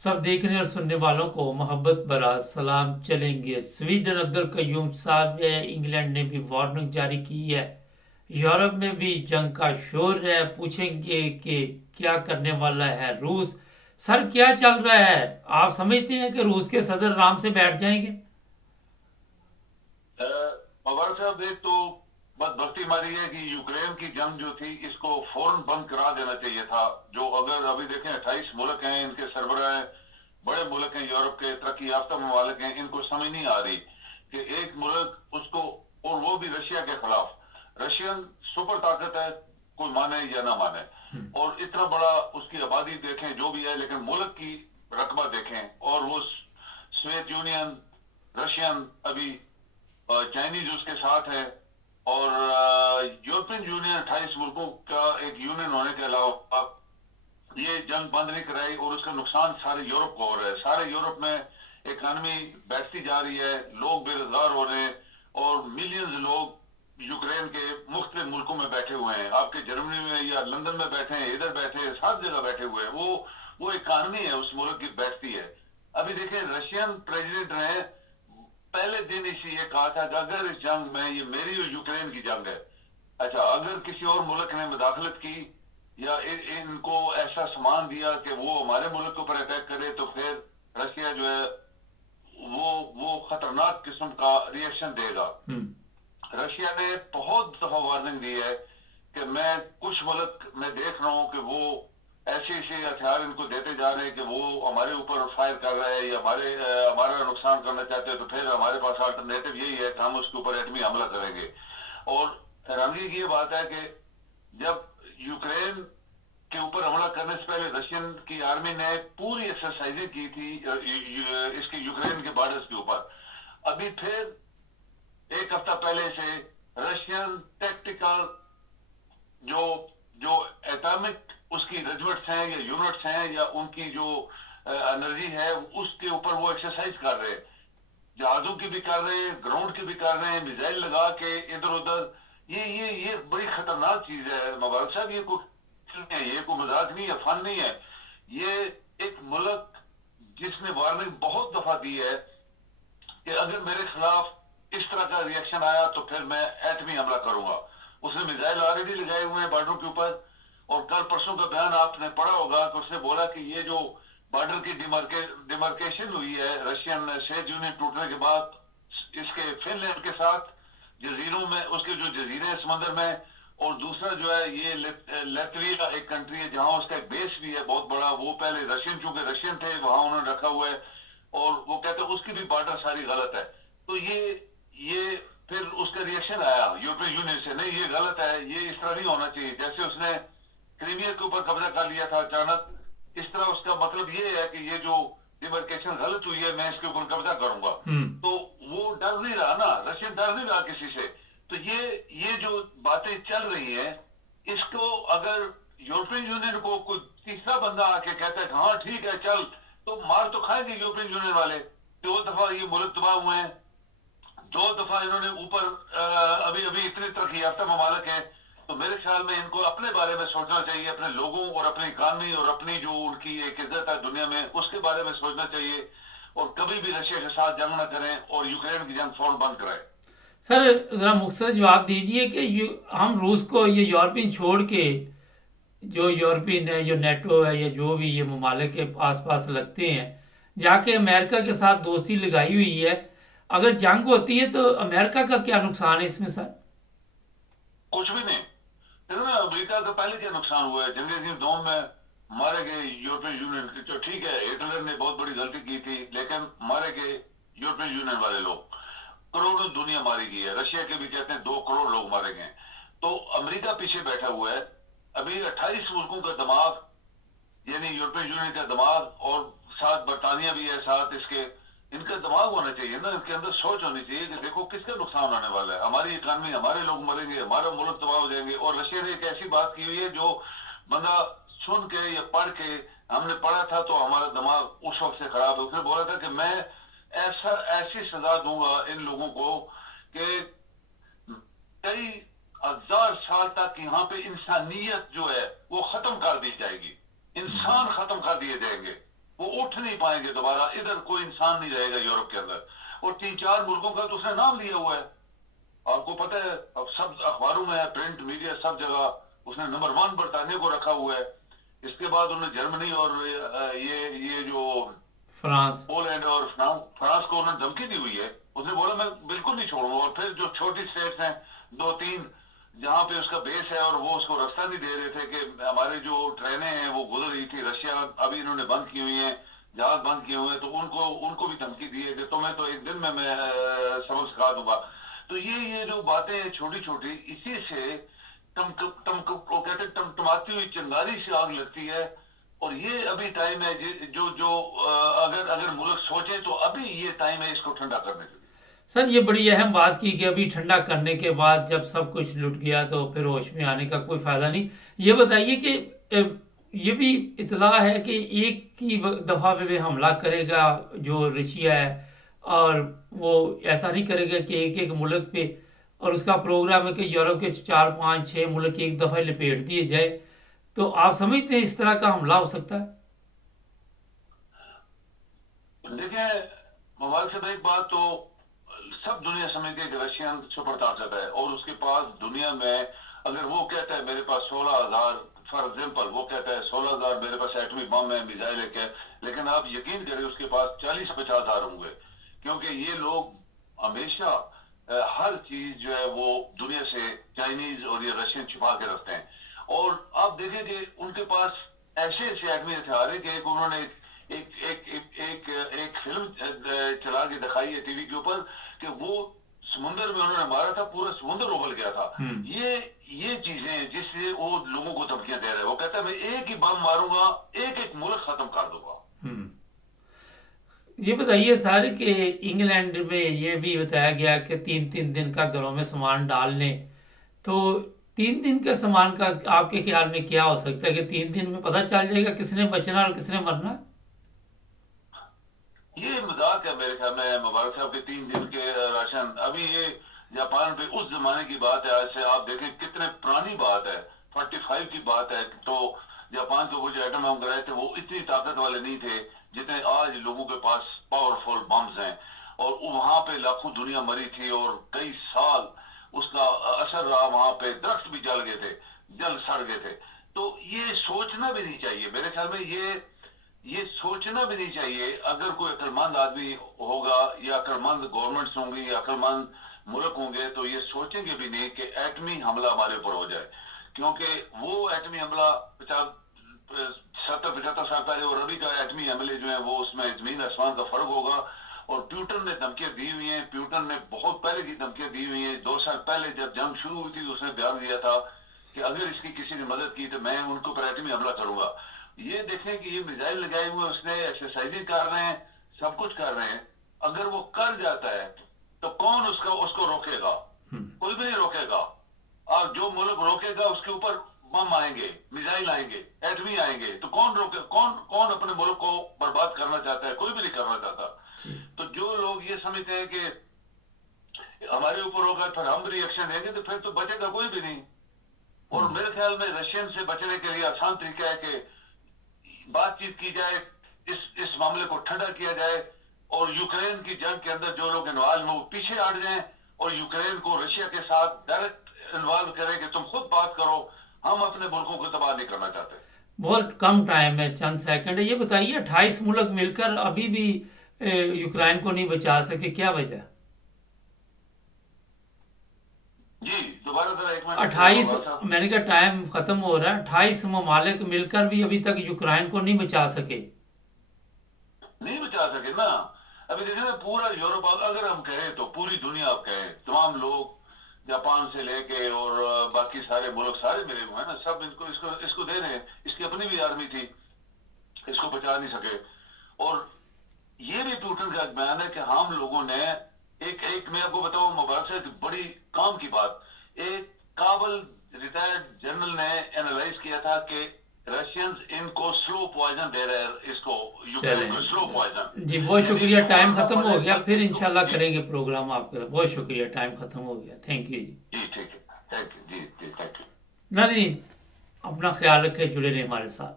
सब देखने और सुनने वालों को मोहब्बत भरा सलाम चलेंगे। स्वीडन अब्दुल कयूम साहब है, इंग्लैंड ने भी वार्निंग जारी की है। यूरोप में भी जंग का शोर है। पूछेंगे कि क्या करने वाला है रूस। सर क्या चल रहा है? आप समझते हैं कि रूस के सदर आराम से बैठ जाएंगे? पवार साहब, एक तो बस भक्ति मारी है कि यूक्रेन की जंग जो थी इसको फौरन बंद करा देना चाहिए था। जो अगर अभी देखें 28 मुल्क हैं, इनके सरबराह बड़े मुल्क हैं, यूरोप के तरक्की याफ्ता ममालिक हैं, इनको समझ नहीं आ रही कि एक मुल्क उसको, और वो भी रशिया के खिलाफ। रशियन सुपर ताकत है, कोई माने या ना माने, और इतना बड़ा उसकी आबादी देखें जो भी है, लेकिन मुल्क की रकबा देखें, और वो सोवियत यूनियन, रशियन, अभी चाइनीज उसके साथ है, और यूरोपियन यूनियन 28 मुल्कों का एक यूनियन होने के अलावा ये जंग बंद नहीं कराई, और उसका नुकसान सारे यूरोप को हो रहा है। सारे यूरोप में इकॉनमी बैठती जा रही है, लोग बेरोजगार हो रहे हैं, और मिलियंस लोग यूक्रेन के मुख्तलिफ मुल्कों में बैठे हुए हैं। आपके जर्मनी में या लंदन में बैठे हैं, इधर बैठे हैं, सब जगह बैठे हुए हैं। वो इकॉनमी है उस मुल्क की बैठती है। अभी देखें, रशियन प्रेसिडेंट ने पहले दिन इसी ये कहा था कि अगर इस जंग में, ये मेरी और यूक्रेन की जंग है, अच्छा अगर किसी और मुल्क ने मुदाखलत की या इनको ऐसा सामान दिया कि वो हमारे मुल्क के ऊपर अटैक करे, तो फिर रशिया जो है वो खतरनाक किस्म का रिएक्शन देगा। रशिया ने बहुत दफा वार्निंग दी है कि मैं कुछ मुल्क में देख रहा हूं कि वो ऐसे ऐसे हथियार इनको देते जा रहे हैं कि वो हमारे ऊपर फायर कर रहे हैं या हमारा नुकसान करना चाहते हैं, तो फिर हमारे पास अल्टरनेटिव यही है कि हम उसके ऊपर एटमी हमला करेंगे। और हैरानगी की ये बात है कि जब यूक्रेन के ऊपर हमला करने से पहले रशियन की आर्मी ने पूरी एक्सरसाइजें की थी इसके यूक्रेन के बॉर्डर्स के ऊपर। अभी फिर एक हफ्ता पहले से रशियन टैक्टिकल जो जो एटॉमिक उसकी रेजिमेंट्स हैं या यूनिट्स हैं या उनकी जो एनर्जी है, उसके ऊपर वो एक्सरसाइज कर रहे हैं। जहाजों की भी कर रहे हैं, ग्राउंड की भी कर रहे हैं, मिसाइल लगा के इधर उधर। ये बड़ी खतरनाक चीज है मुबारक साहब। ये कोई फिल्म है, ये कोई मजाक नहीं है, फन नहीं है। ये एक मुल्क जिसने वार्निंग बहुत दफा दी है कि अगर मेरे खिलाफ इस तरह का रिएक्शन आया तो फिर मैं एटमी हमला करूंगा। उसने मिसाइल ऑलरेडी लगाए हुए हैं बॉर्डर के ऊपर। और कल परसों का बयान आपने पढ़ा होगा कि उसने बोला कि ये जो बॉर्डर की डिमार्केशन हुई है रशियन सोवियत यूनियन टूटने के बाद, इसके फिनलैंड के साथ जजीरों में, उसके जो जजीरे हैं समंदर में, और दूसरा जो है ये लेटविया एक कंट्री है जहां उसका एक बेस भी है बहुत बड़ा। वो पहले रशियन, चूंकि रशियन थे, वहां उन्होंने रखा हुआ है, और वो कहते हैं उसकी भी बॉर्डर सारी गलत है। तो ये फिर उसका रिएक्शन आया यूरोपियन यूनियन से, नहीं ये गलत है, ये इस तरह नहीं होना चाहिए। जैसे उसने क्रीमिया के ऊपर कब्जा कर लिया था अचानक, इस तरह उसका मतलब ये है कि ये जो डिमार्केशन गलत हुई है, मैं इसके ऊपर कब्जा करूंगा। तो वो डर नहीं रहा ना, रशियन डर नहीं रहा किसी से। तो ये जो बातें चल रही हैं, इसको अगर यूरोपियन यूनियन को कोई तीसरा बंदा आके कहता है कि हाँ ठीक है चल, तो मार तो खाएंगे यूरोपियन यूनियन वाले। 2 दफा ये मुल्क तबाह हुए हैं, 2 दफा इन्होंने ऊपर अभी अभी इतने तरक्की याफ्ता ममालिक हैं। तो मेरे ख्याल में इनको अपने बारे में सोचना चाहिए, अपने लोगों और अपनी इकानमी और अपनी जो उनकी एक इज्जत है दुनिया में, उसके बारे में सोचना चाहिए, और कभी भी रशिया के साथ जंग न करें, और यूक्रेन की जंग फौरन बंद कराएं। सर जरा मुख्तसर जवाब दीजिए कि हम रूस को, ये यूरोपियन छोड़ के, जो यूरोपियन है, जो नेटो है, या जो भी ये ममालिक के आस पास लगते हैं, जाके अमेरिका के साथ दोस्ती लगाई हुई है। अगर जंग होती है तो अमेरिका का क्या नुकसान है इसमें सर? कुछ भी नहीं। देखो ना, अमेरिका का पहले क्या नुकसान हुआ है, जंग दोन में मारे गए यूरोपियन यूनियन के। तो ठीक है, हिटलर ने बहुत बड़ी गलती की थी, लेकिन मारे गए यूरोपियन यूनियन वाले लोग। करोड़ों दुनिया मारी गई है, रशिया के भी कहते हैं 2 करोड़ लोग मारे गए। तो अमेरिका पीछे बैठा हुआ है। अभी 28 मुल्कों का दिमाग, यानी यूरोपियन यूनियन का दिमाग, और साथ बरतानिया भी है साथ इसके, इनका दिमाग होना चाहिए ना, इनके अंदर सोच होनी चाहिए कि देखो किसका नुकसान होने वाला है। हमारी इकानमी, हमारे लोग मरेंगे, हमारा मुल्क तबाह हो जाएंगे। और रशिया ने एक ऐसी बात की हुई है जो बंदा सुन के या पढ़ के, हमने पढ़ा था तो हमारा दिमाग उस वक्त से खराब है। उसने बोला था कि मैं ऐसी सजा दूंगा इन लोगों को कि कई हजार साल तक यहाँ पे इंसानियत जो है वो खत्म कर दी जाएगी, इंसान खत्म कर दिए जाएंगे, वो उठ नहीं पाएंगे दोबारा, इधर कोई इंसान नहीं रहेगा यूरोप के अंदर। और 3-4 मुल्कों का तो उसने नाम लिया हुआ है, आपको पता है, अब सब अखबारों में है, प्रिंट मीडिया सब जगह उसने नंबर 1 बरतानिया को रखा हुआ है। इसके बाद उन्होंने जर्मनी और ये जो फ्रांस पोलैंड और फ्रांस को उन्होंने धमकी दी हुई है। उसने बोला मैं बिल्कुल नहीं छोड़ूंगा। और फिर जो छोटी स्टेट्स हैं 2-3 जहां पे उसका बेस है और वो उसको रास्ता नहीं दे रहे थे कि हमारे जो ट्रेनें हैं वो गुजर रही थी, रशिया अभी इन्होंने बंद की हुई हैं, जहाज बंद किए हुए हैं, तो उनको भी धमकी दी है कि तुम्हें तो एक दिन में मैं सबक सिखा दूंगा। तो ये जो बातें हैं छोटी छोटी, इसी से वो कहते टमटमाती हुई चिंगारी से आग लगती है। और ये अभी टाइम है जो अगर मुल्क सोचे तो अभी ये टाइम है इसको ठंडा करने के लिए। सर ये बड़ी अहम बात की कि अभी ठंडा करने के बाद जब सब कुछ लुट गया तो फिर होश में आने का कोई फायदा नहीं। ये बताइए कि ये भी इतला है कि एक ही दफा पे हमला करेगा जो रशिया है, और वो ऐसा नहीं करेगा कि एक एक मुल्क पे, और उसका प्रोग्राम है कि यूरोप के 4-5-6 मुल्क एक दफा लिपेट दिए जाए। तो आप समझते हैं इस तरह का हमला हो सकता है? देखिए मोबाइल से एक बात तो सब दुनिया समझती है कि रशियन सुपर ताकत है, और उसके पास दुनिया में अगर वो कहता है मेरे पास 16,000, फॉर एग्जाम्पल वो कहता है 16,000 मेरे पास एटमी बम है, मिसाइल है, लेकिन आप यकीन करें उसके पास 40-50,000 होंगे, क्योंकि ये लोग हमेशा हर चीज जो है वो दुनिया से चाइनीज और ये रशियन छुपा के रखते हैं। और आप देखें कि उनके पास ऐसे एटमी हथियार है कि एक उन्होंने एक फिल्म चला के दिखाई है टीवी के ऊपर कि वो समुद्र में उन्होंने मारा था, पूरा समुद्र उबल गया था। ये चीजें जिससे वो लोगों को धमकियां दे रहे हैं। वो कहता है मैं एक ही बम मारूंगा, एक मुल्क खत्म कर दूंगा। ये बताइए सर कि इंग्लैंड में ये भी बताया गया कि 3-3 दिन का घरों में सामान डाल लें, तो 3 दिन के सामान का आपके ख्याल में क्या हो सकता है कि 3 दिन में पता चल जाएगा किसने बचना और किसने मरना? ये मजाक है मेरे ख्याल में मुबारक साहब के 3 दिन के राशन। अभी ये जापान पे उस जमाने की बात है, आज से आप देखें कितने पुरानी बात है, 45 की बात है। तो जापान के वो जो एटम बम गिराए थे वो इतनी ताकत वाले नहीं थे जितने आज लोगों के पास पावरफुल बम्स हैं। और वहां पे लाखों दुनिया मरी थी और कई साल उसका असर रहा, वहां पे दरख्त भी जल गए थे, जल सड़ गए थे। तो ये सोचना भी नहीं चाहिए मेरे ख्याल में, ये सोचना भी नहीं चाहिए। अगर कोई अक्लमंद आदमी होगा या अक्लमंद गवर्नमेंट्स होंगी या अक्लमंद मुल्क होंगे तो ये सोचेंगे भी नहीं कि एटमी हमला हमारे ऊपर हो जाए, क्योंकि वो एटमी हमला 70-75 साल पहले और अभी का एटमी हमले जो है वो उसमें जमीन आसमान का फर्क होगा। और प्यूटन ने धमकियां दी हुई हैं, प्यूटन ने बहुत पहले की धमकियां दी हुई हैं। 2 साल पहले जब जंग शुरू हुई थी तो उसने बयान दिया था कि अगर इसकी किसी ने मदद की तो मैं उनको पर एटमी हमला करूंगा। ये देखें कि ये मिसाइल लगाए हुए उसने, एक्सरसाइजिंग कर रहे हैं, सब कुछ कर रहे हैं। अगर वो कर जाता है तो कौन उसको रोकेगा? कोई भी नहीं रोकेगा। और जो मुल्क रोकेगा उसके ऊपर बम आएंगे, मिसाइल आएंगे, एटमी आएंगे, तो कौन रोके? कौन अपने मुल्क को बर्बाद करना चाहता है? कोई भी नहीं करना चाहता। तो जो लोग ये समझते हैं कि हमारे ऊपर होगा फिर हम रिएक्शन देंगे, तो फिर तो बचेगा कोई भी नहीं। और मेरे ख्याल में रशियन से बचने के लिए आसान तरीका है कि बातचीत की जाए, इस मामले को ठंडा किया जाए, और यूक्रेन की जंग के अंदर जो लोग इन्वॉल्व हैं वो पीछे हट जाएं, और यूक्रेन को रशिया के साथ डायरेक्ट इन्वॉल्व करें कि तुम खुद बात करो, हम अपने मुल्कों को तबाह नहीं करना चाहते। बहुत कम टाइम है, चंद सेकंड है। ये बताइए 28 मुल्क मिलकर अभी भी यूक्रेन को नहीं बचा सके, क्या वजह? जी दोबारा जरा एक मिनट। 28, मैंने कहा टाइम खत्म हो रहा है, 28 ममालिक मिलकर भी अभी तक यूक्रेन को नहीं बचा सके ना। अभी देखिए ना पूरा यूरोप, अगर हम कहें तो पूरी दुनिया, आप कहें तमाम लोग जापान से लेके और बाकी सारे मुल्क सारे मिले हुए हैं ना, सब इसको दे रहे हैं। इसकी अपनी भी आर्मी थी, इसको बचा नहीं सके। और ये भी प्यूटन का बयान है कि हम लोगों ने एक मैं आपको बताऊं मुबारक से बड़ी काम की बात, एक काबल रिटायर्ड जनरल ने एनालाइज किया था कि रशियंस इनको स्लो पॉइजन दे रहे हैं, इसको यूक्रेन को स्लो पॉइजन। जी बहुत शुक्रिया, टाइम खत्म हो गया, फिर इंशाल्लाह करेंगे प्रोग्राम आपका। बहुत शुक्रिया, टाइम खत्म हो गया। थैंक यू जी। ठीक है, थैंक यू जी, थैंक यू। नाज़रीन अपना ख्याल रखें, जुड़े रहे हमारे साथ।